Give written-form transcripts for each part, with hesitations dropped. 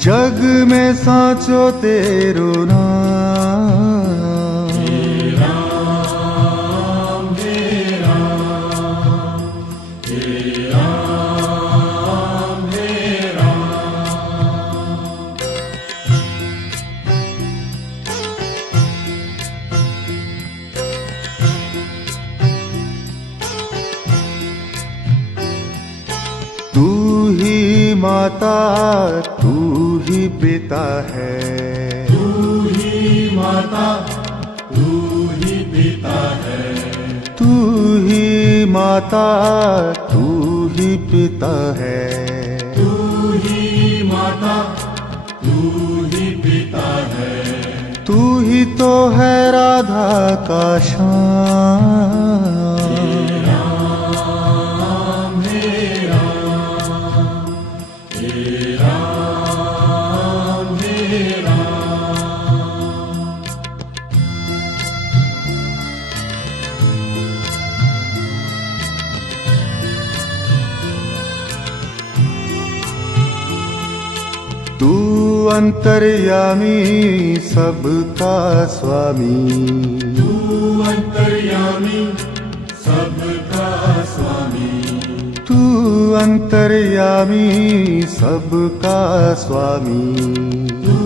जग में साचो तेरो नाम, हे राम हे राम हे राम हे राम। तू ही माता तू ही पिता है, तू ही माता तू ही पिता है, तू ही माता तू ही पिता है, तू ही माता तू ही पिता है। तू ही तो है राधा का श्याम। तू अंतर्यामी सबका स्वामी, तू अंतर्यामी सबका स्वामी, तू अंतर्यामी सबका स्वामी, तू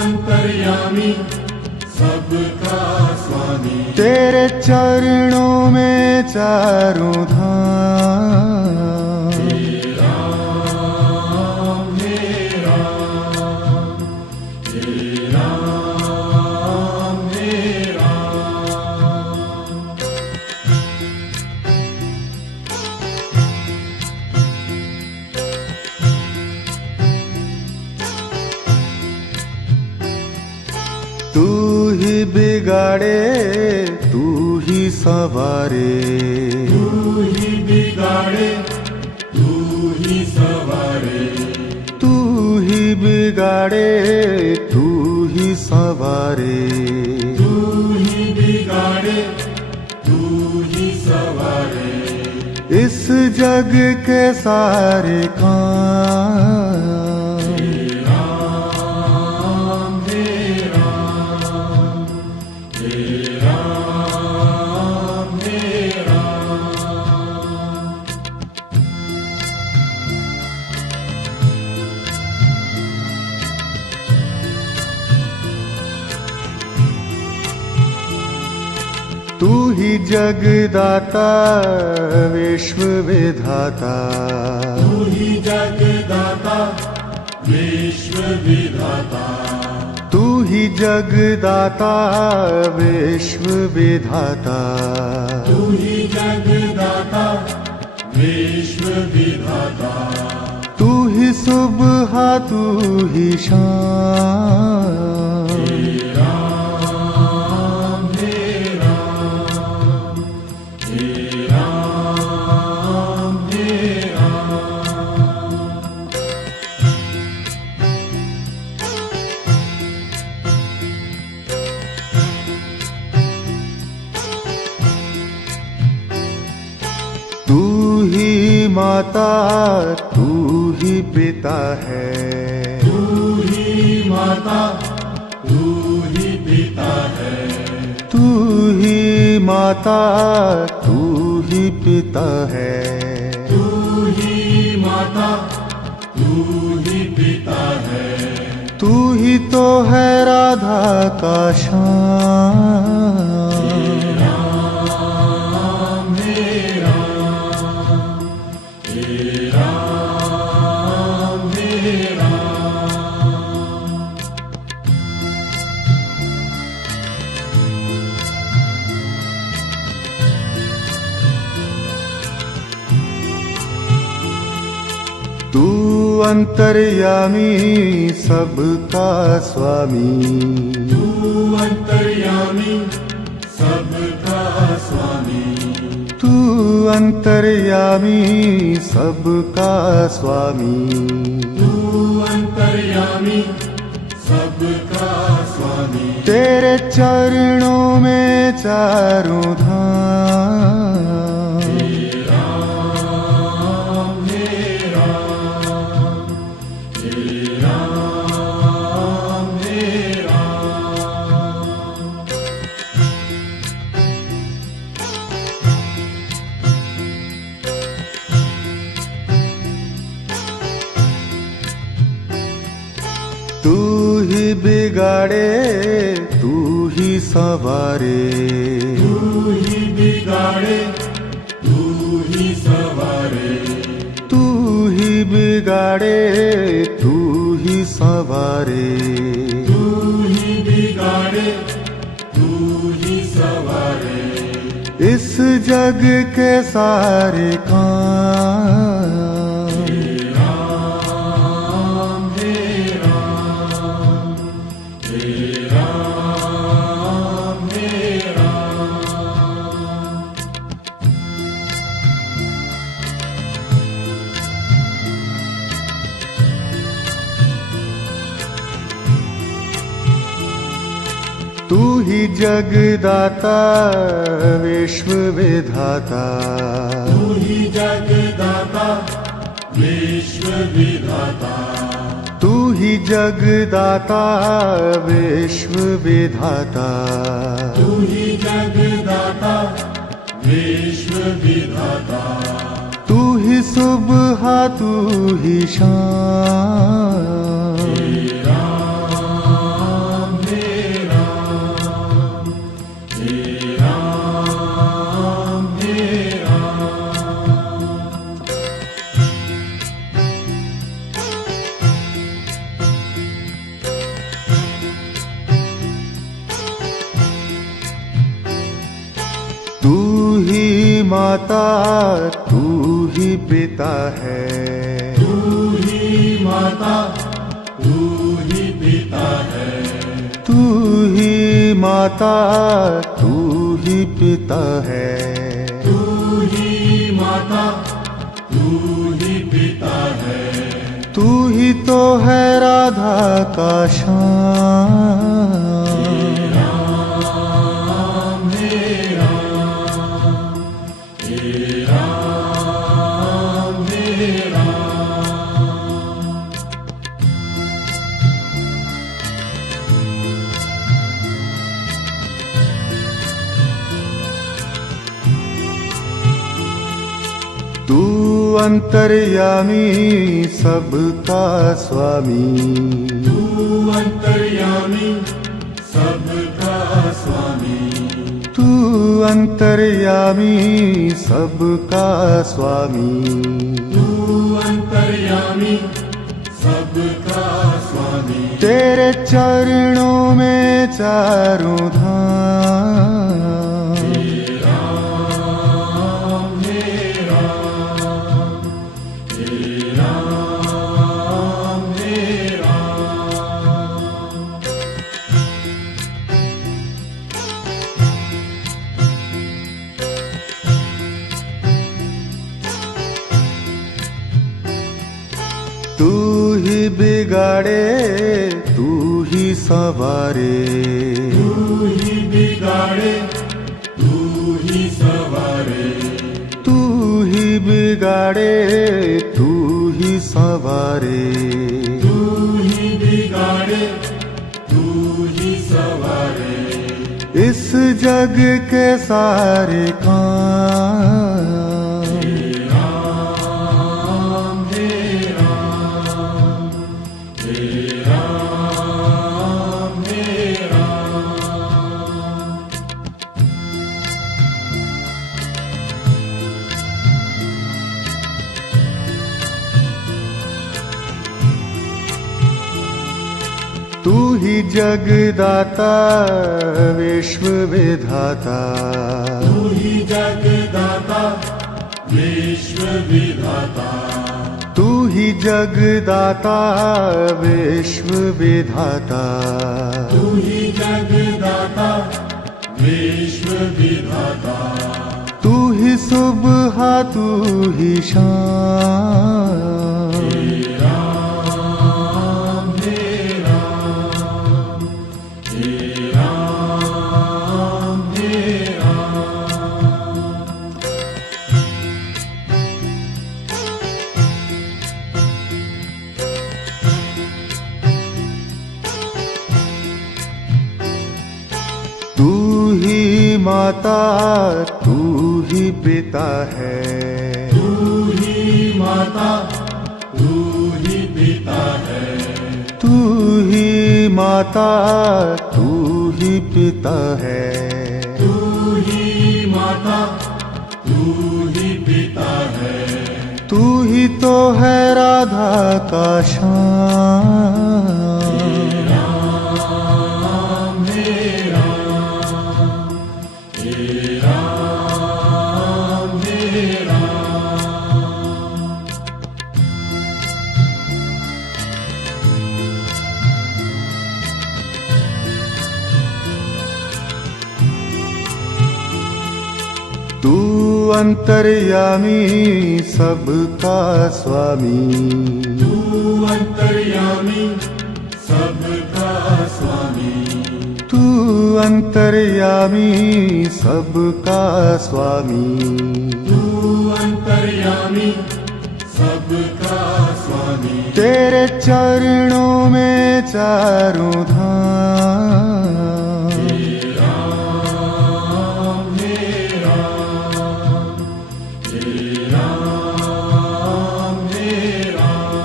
अंतर्यामी सबका स्वामी। तेरे चरणों में चारों धाम, तू ही बिगाड़े तू ही संवारे, तू ही बिगाड़े तू ही सवारे, तू ही बिगाड़े तू ही संवारे, तू ही बिगाड़े तू ही सवारे। इस जग के सारे काम, तू ही जगदाता विश्व विधाता, तू ही जगदाता विश्व विधाता, तू ही जगदाता विश्व विधाता, तू ही जगदाता विश्व विधाता। तू ही सुबह तू ही शाम, तू ही माता तू ही पिता है, तू ही माता तू ही पिता है, तू ही माता तू ही पिता है, तू ही माता तू ही पिता है। तू ही तो है राधा का श्याम। तू अंतर्यामी सबका स्वामी, तू अंतर्यामी सबका स्वामी, तू अंतर्यामी सबका स्वामी, तू अंतर्यामी सबका स्वामी। तेरे तेरे चरणों में चारों धाम। राम हे राम, हे राम हे राम। तू ही बिगाड़े तू ही सवारे, तू ही बिगाड़े तू ही सवारे, तू ही बिगाड़े तू ही सवारे। तू ही बिगाड़े तू ही सवारे। इस जग के सारे काम। राम हे राम, हे राम हे राम। तू ही जगदाता विश्व विधाता, तू ही जगदाता विश्व विधाता, तू ही जगदाता विश्व विधाता। तू ही जगदाता विश्व विधाता। तू ही सुबह तू ही शाम। राम हे राम, हे राम हे राम। तू ही माता तू ही पिता है, तू ही माता तू ही पिता है, तू ही माता तू ही पिता है। तू ही माता तू ही पिता है। तू ही तो है राधा का श्याम। राम हे राम, हे राम हे राम। तू अंतर्यामी सबका स्वामी, तू अंतर्यामी सबका स्वामी, तू अंतर्यामी सबका स्वामी। तू अंतर्यामी सबका स्वामी। तेरे चरणों में चारों धाम। राम हे राम, हे राम हे राम। तू ही बिगाड़े तू ही सवारे, तू ही बिगाड़े तू ही सवारे, तू ही बिगाड़े तू ही सवारे। तू ही बिगाड़े तू ही सवारे। इस जग के सारे काम। राम हे राम, हे राम हे राम। तू ही जगदाता विश्व विधाता, तू ही जगदाता विश्व विधाता, तू ही जगदाता विश्व विधाता। तू ही जगदाता विश्व विधाता। तू ही सुबह तू ही शाम। राम हे राम, हे राम माता तू ही पिता है, तू ही माता तू ही पिता है, तू ही माता तू ही पिता है, तू ही माता तू ही पिता है, तू ही तो है राधा का श्याम। राम हे राम, हे राम हे राम। तू अंतर्यामी सबका स्वामी, तू अंतर्यामी सबका स्वामी, तू अंतर्यामी सबका स्वामी, तू अंतर्यामी सबका स्वामी। तेरे चरणों में चारों धाम, राम हे राम, हे राम हे राम।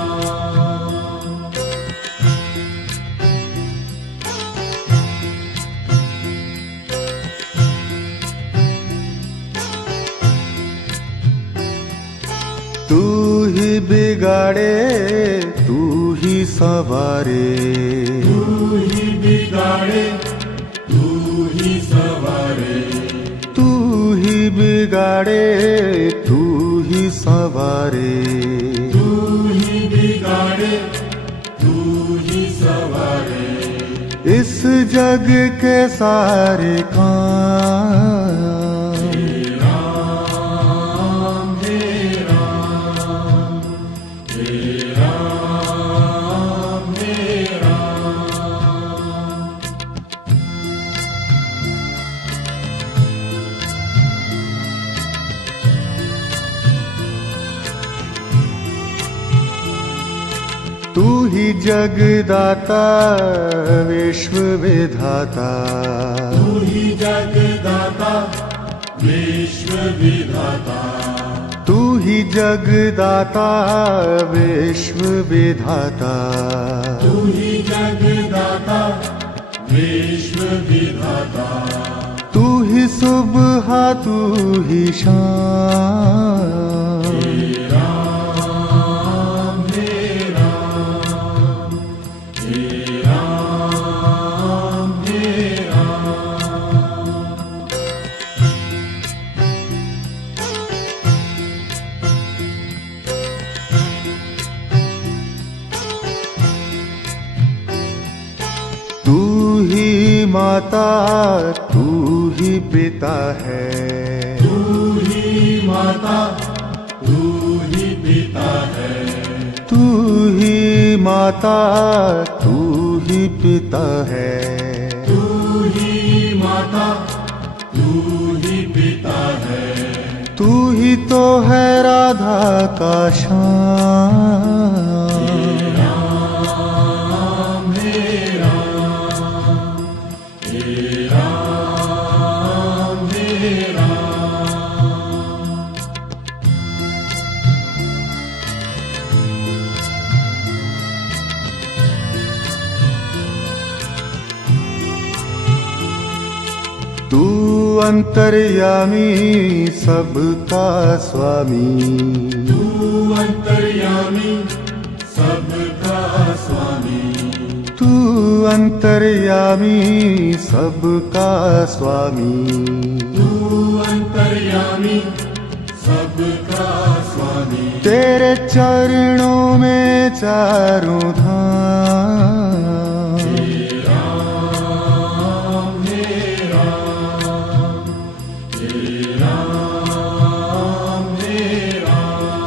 तू ही बिगाड़े तू ही सवारे, तू ही बिगाड़े तू ही सवारे, तू ही बिगाड़े तू ही सवारे, तू ही बिगाड़े तू ही सवारे। इस जग के सारे काम, राम हे राम, हे राम हे राम। तू ही जगदाता विश्व विधाता, तू ही जगदाता विश्व विधाता, तू ही जगदाता विश्व विधाता, तू ही जगदाता विश्व विधाता। तू ही सुबह तू ही शाम, राम हे राम, हे राम हे राम। तू ही माता तू ही पिता है, तू ही माता तू ही पिता है, तू ही माता तू ही पिता है, तू ही माता तू ही पिता है, तू ही तो है राधा का श्याम। राम हे राम, हे राम हे राम। तू अंतर्यामी सबका स्वामी, तू अंतर्यामी सबका स्वामी, तू अंतर्यामी सबका स्वामी, तू अंतर्यामी सबका स्वामी। तेरे चरणों में चारों धाम, राम हे राम, हे राम हे राम।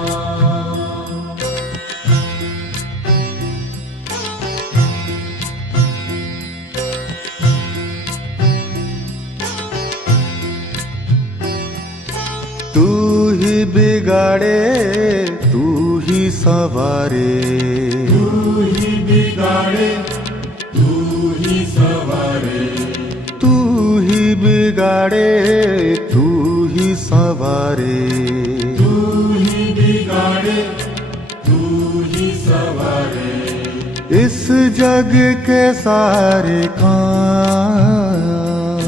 तू ही बिगाड़े तू ही सवारे, तू ही बिगाड़े तू ही सवारे, तू ही बिगाड़े सवारे, तू ही बिगाड़े तू ही सवारे, इस जग के सारे काम।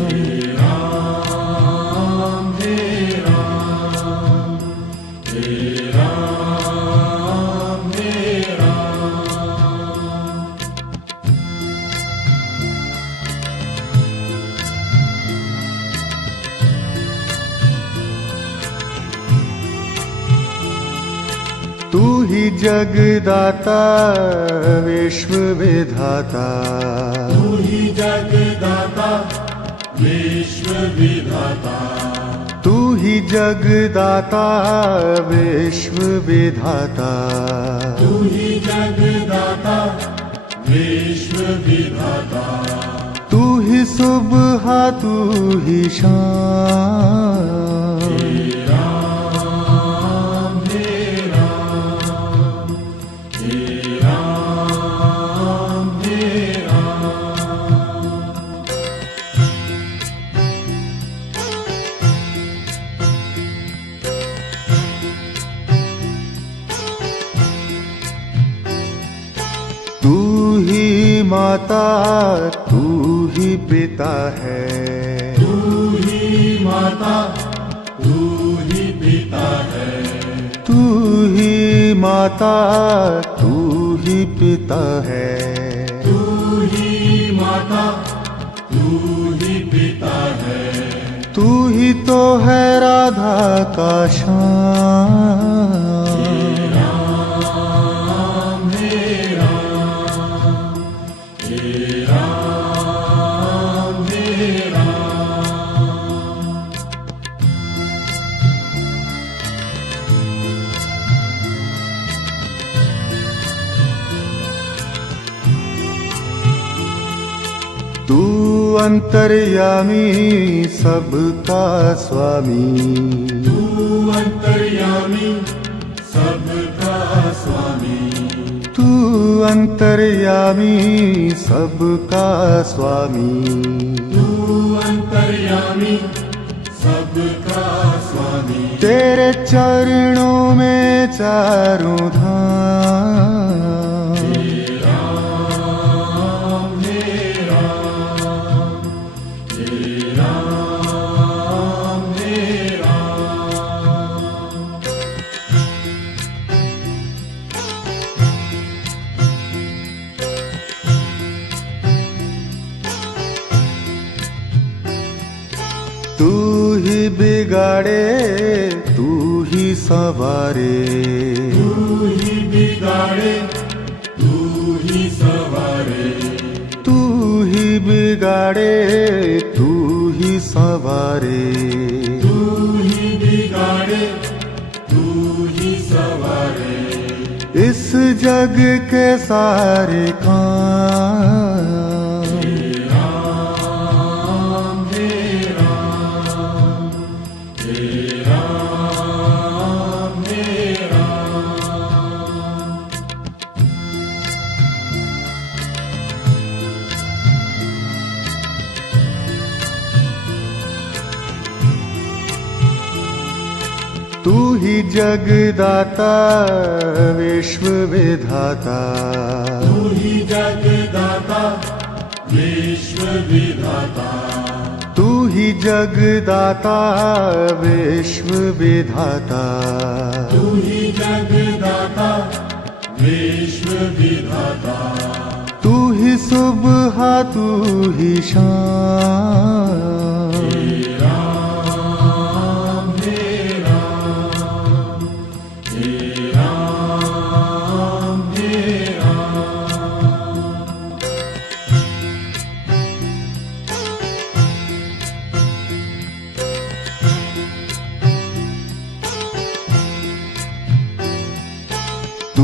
हे राम हे राम हे राम हे राम। तू ही जगदाता विश्व विधाता, तू ही जगदाता विश्व विधाता, तू ही जगदाता विश्व विधाता, तू ही जगदाता विश्व विधाता, तू ही सुबह तू ही शाम। हे राम हे राम हे राम हे राम। तू ही माता तू ही पिता है, तू ही माता तू ही पिता है, तू ही माता तू ही पिता है, तू ही माता तू ही पिता है, तू ही तो है राधा का श्याम। हे राम हे राम हे राम हे राम। तू अंतर्यामी सबका स्वामी, तू अंतर्यामी सबका स्वामी, तू अंतर्यामी सबका स्वामी, तू अंतर्यामी सबका स्वामी। तेरे चरणों में चारों धाम। हे राम हे राम हे राम हे राम। तू ही बिगाड़े तू ही सवारे, तू ही बिगाड़े तू ही सवारे, तू ही बिगाड़े तू ही सवारे, तू ही बिगाड़े तू ही सवारे, इस जग के सारे काम। हे राम हे राम हे राम हे राम। तू ही जगदाता विश्व विधाता, तू ही जगदाता विश्व विधाता, तू ही जगदाता विश्व विधाता, तू ही जगदाता विश्व विधाता, तू ही सुबह तू ही शाम। हे